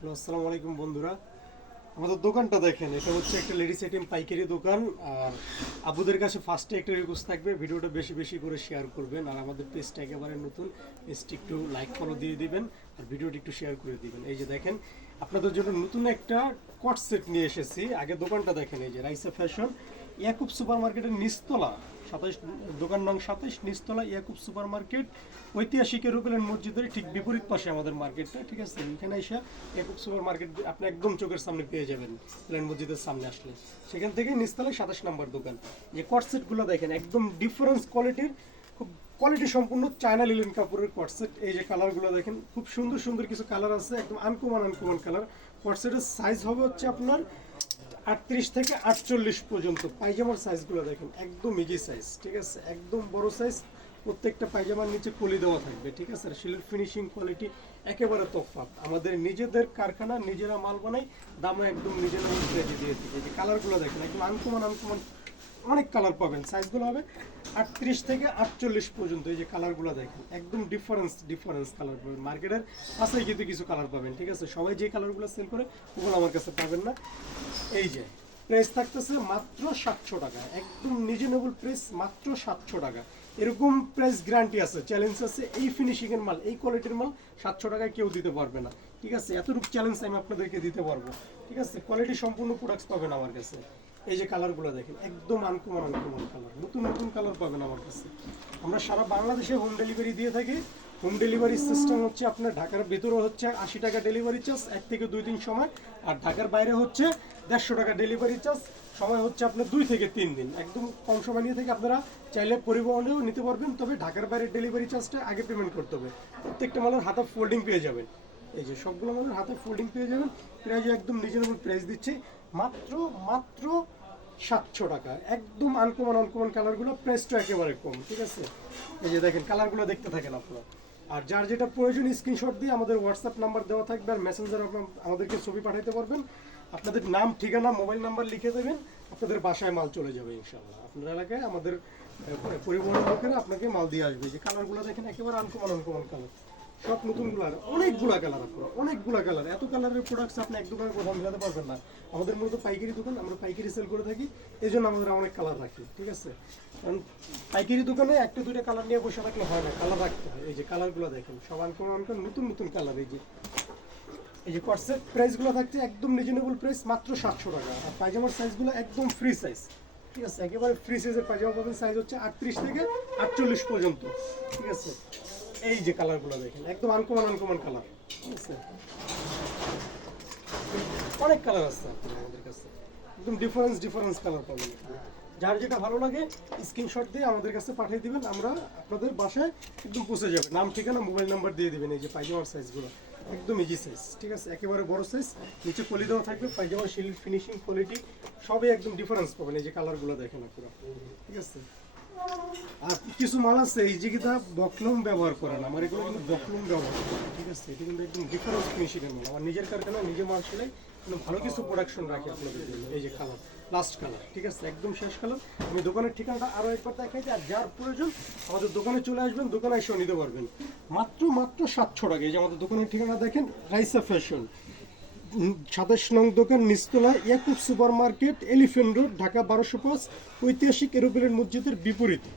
Hello, আসসালামু আলাইকুম বন্ধুরা। আমাদের দোকানটা দেখেন, এটা হচ্ছে একটা লেডিস আইটেম পাইকারি দোকান, আর আবুদের কাছে ফার্স্টে একটা রিকোয়েস্ট থাকবে, ভিডিওটা বেশি বেশি করে শেয়ার করবেন, আর আমাদের পেজটা একেবারে নতুন পেজটি একটু লাইক ফলো দিয়ে দিবেন, আর ভিডিওটি একটু শেয়ার করে দিবেন। এই যে দেখেন, আপনাদের জন্য নতুন একটা কট সেট নিয়ে এসেছি। আগে দোকানটা দেখেন, এই যে রাইসা ফ্যাশন ইয়াকুব সুপার মার্কেটের নিস্তলা সাতাইশ, দোকান নং সাতাইশ নিস্তলা ইয়াকুব সুপার মার্কেট ঐতিহাসিক রুবেলেন মসজিদের ঠিক বিপরীত পাশে আমাদের মার্কেটটা, ঠিক আছে? এখানে এসে ইয়াকুব সুপার মার্কেট আপনি একদম চোখের সামনে পেয়ে যাবেন প্লেন মসজিদের সামনে আসলে। সেখান থেকে নিস্তলায় সাতাশ নম্বর দোকান। যে কটসেটগুলো দেখেন, একদম ডিফারেন্স কোয়ালিটির খুব কোয়ালিটি সম্পূর্ণ চায়না লিলেন কাপড়ের কটসেট। এই যে কালারগুলো দেখেন, খুব সুন্দর সুন্দর কিছু কালার আছে, একদম আনকমন আনকমন কালার। কটসেটের সাইজ হবে হচ্ছে আপনার আটত্রিশ থেকে আটচল্লিশ পর্যন্ত পায়জামার সাইজগুলো দেখেন, একদম ইজি সাইজ ঠিক আছে? একদম বড় সাইজ প্রত্যেকটা পায়জামার নিচে কলি দেওয়া থাকবে, ঠিক আছে? শিলের ফিনিশিং কোয়ালিটি একেবারে তফাৎ আমাদের নিজেদের কারখানা, নিজেরা মাল বানাই, দামও একদম নিজেরা দিয়ে থাকি যে কালারগুলো দেখেন, একদম আনকমান আনকমান অনেক কালার পাবেন। সাইজগুলো হবে আটত্রিশ থেকে আটচল্লিশ পর্যন্ত এই যে কালারগুলো দেখেন, একদম ডিফারেন্স ডিফারেন্স কালার পাবেন। মার্কেটের পাশেই কিন্তু কিছু কালার পাবেন, ঠিক আছে? সবাই যে কালারগুলো সেল করে ওগুলো আমার কাছে পাবেন না। এই যে প্রাইস থাকতেছে মাত্র সাতশো টাকা, একদম রিজনেবল প্রাইস মাত্র সাতশো টাকা। এরকম প্রাইস গ্যারান্টি আছে চ্যালেঞ্জ আছে, এই ফিনিশিং এর মাল, এই কোয়ালিটির মাল সাতশো টাকায় কেউ দিতে পারবে না, ঠিক আছে? এতটুকু চ্যালেঞ্জ আমি আপনাদেরকে দিতে পারব, ঠিক আছে? কোয়ালিটি সম্পূর্ণ প্রোডাক্টস পাবেন আমার কাছে। এই যে কালারগুলো দেখেন, একদম আনকমন আনকমন কালার নতুন নতুন কালার পাবেন আমার কাছে। আমরা সারা বাংলাদেশে হোম ডেলিভারি দিয়ে থাকি। হোম ডেলিভারি সিস্টেম হচ্ছে আপনার ঢাকার ভিতরে হচ্ছে আশি টাকা ডেলিভারি চার্জ এক থেকে দুই দিন সময়। আর ঢাকার বাইরে হচ্ছে দেড়শো টাকা ডেলিভারি চার্জ সময় হচ্ছে আপনার দুই থেকে তিন দিন। একদম কম সময় নিয়ে থেকে আপনারা চাইলে পরিবহনেও নিতে পারবেন, তবে ঢাকার বাইরে ডেলিভারি চার্জটা আগে পেমেন্ট করতে হবে। প্রত্যেকটা মালের হাতে ফোল্ডিং পেয়ে যাবেন। এই যে সবগুলো মালের হাতে ফোল্ডিং পেয়ে যাবেন। প্রাইস একদম রিজনেবল প্রাইস দিচ্ছে। মাত্র মাত্র সাতশো টাকা। একদম আনকমন আনকমন কালারগুলো প্রাইসটা একেবারে কম, ঠিক আছে? এই যে দেখেন কালারগুলো দেখতে থাকেন আপনারা। আর যার যেটা প্রয়োজন স্ক্রিনশট দিয়ে আমাদের হোয়াটসঅ্যাপ নাম্বার দেওয়া থাকবে আর মেসেঞ্জার আমাদেরকে ছবি পাঠাতে পারবেন। আপনাদের নাম, ঠিকানা মোবাইল নাম্বার লিখে দেবেন। আপনাদের বাসায় মাল চলে যাবে ইনশাল্লাহ আপনার এলাকায় আমাদের পরিবহন লোকেরা আপনাকে মাল দিয়ে আসবে। যে কালারগুলো দেখেন, একেবারে আনকমন আনকমন কালার সব নতুন কালার অনেকগুলা কালার আপনার অনেকগুলা কালার এত কালারের প্রোডাক্টস আপনি এক দোকানে কোথাও মিলাতে পারবেন না। আমাদের মূলত পাইকারি দোকান, আমরা পাইকারি সেল করে থাকি। এই জন্য আমাদের অনেক কালার রাখি, ঠিক আছে? কারণ পাইকারি দোকানে একটা, দুইটা কালার নিয়ে বসে থাকলে হয় না কালার রাখতে হয়। এই যে কালারগুলো দেখেন, সব আনকমন আনকমন, নতুন নতুন কালার এই যে এই যে কটসেট প্রাইসগুলো থাকছে একদম রিজনেবল প্রাইস মাত্র সাতশো টাকা। আর পায়জামার সাইজগুলো একদম ফ্রি সাইজ ঠিক আছে? একেবারে ফ্রি সাইজের পায়জামা পাবেন সাইজ হচ্ছে আটত্রিশ থেকে আটচল্লিশ পর্যন্ত। ঠিক আছে? এই যে কালারগুলো দেখেন, একদম আনকমন আনকমন কালার অনেক কালার আছে আমাদের কাছে। একদম ডিফারেন্স ডিফারেন্স কালার পাবেন। যার যেটা ভালো লাগে স্ক্রিনশট দিয়ে আমাদের কাছে পাঠিয়ে দিবেন। আমরা আপনাদের বাসায় একদম পৌঁছে যাবে। নাম, ঠিকানা মোবাইল নাম্বার দিয়ে দিবেন, এই যে পায়জামার সাইজগুলো একদম ইজি সাইজ ঠিক আছে? একেবারে বড় সাইজ নিচে কলি দেওয়া থাকবে পায়জামার শিল ফিনিশিং কোয়ালিটি সবই একদম ডিফারেন্স পাবেন। এই যে কালারগুলো দেখেন আপনারা, ঠিক আছে? আর কিছু আছে, এই যে কিনা বকলম ব্যবহার করে না, আমার এগুলো কিন্তু বকলম ব্যবহার করে ঠিক আছে? এটা কিন্তু একদম ডিফারেন্স ফিনিশিং এর মাল আমার নিজের কারখানা নিজে মাল সেলাই কিন্তু ভালো কিছু প্রোডাকশন রাখি আপনাদের জন্য, এই যে কালার লাস্ট কালার ঠিক আছে? একদম শেষ কালার আমি দোকানের ঠিকানাটা আরও একবার দেখাই আর যার প্রয়োজন, আমাদের দোকানে চলে আসবেন, দোকানে এসেও নিতে পারবেন। মাত্র মাত্র সাতশো টাকা, এই যে আমাদের দোকানের ঠিকানা দেখেন, রাইসা ফ্যাশন সাতাশ নং দোকান নিস্তলা Yakub super market elephant road, Dhaka বারোশো পাঁচ, ঐতিহাসিক এরোপ্লেন মসজিদের বিপরীতে।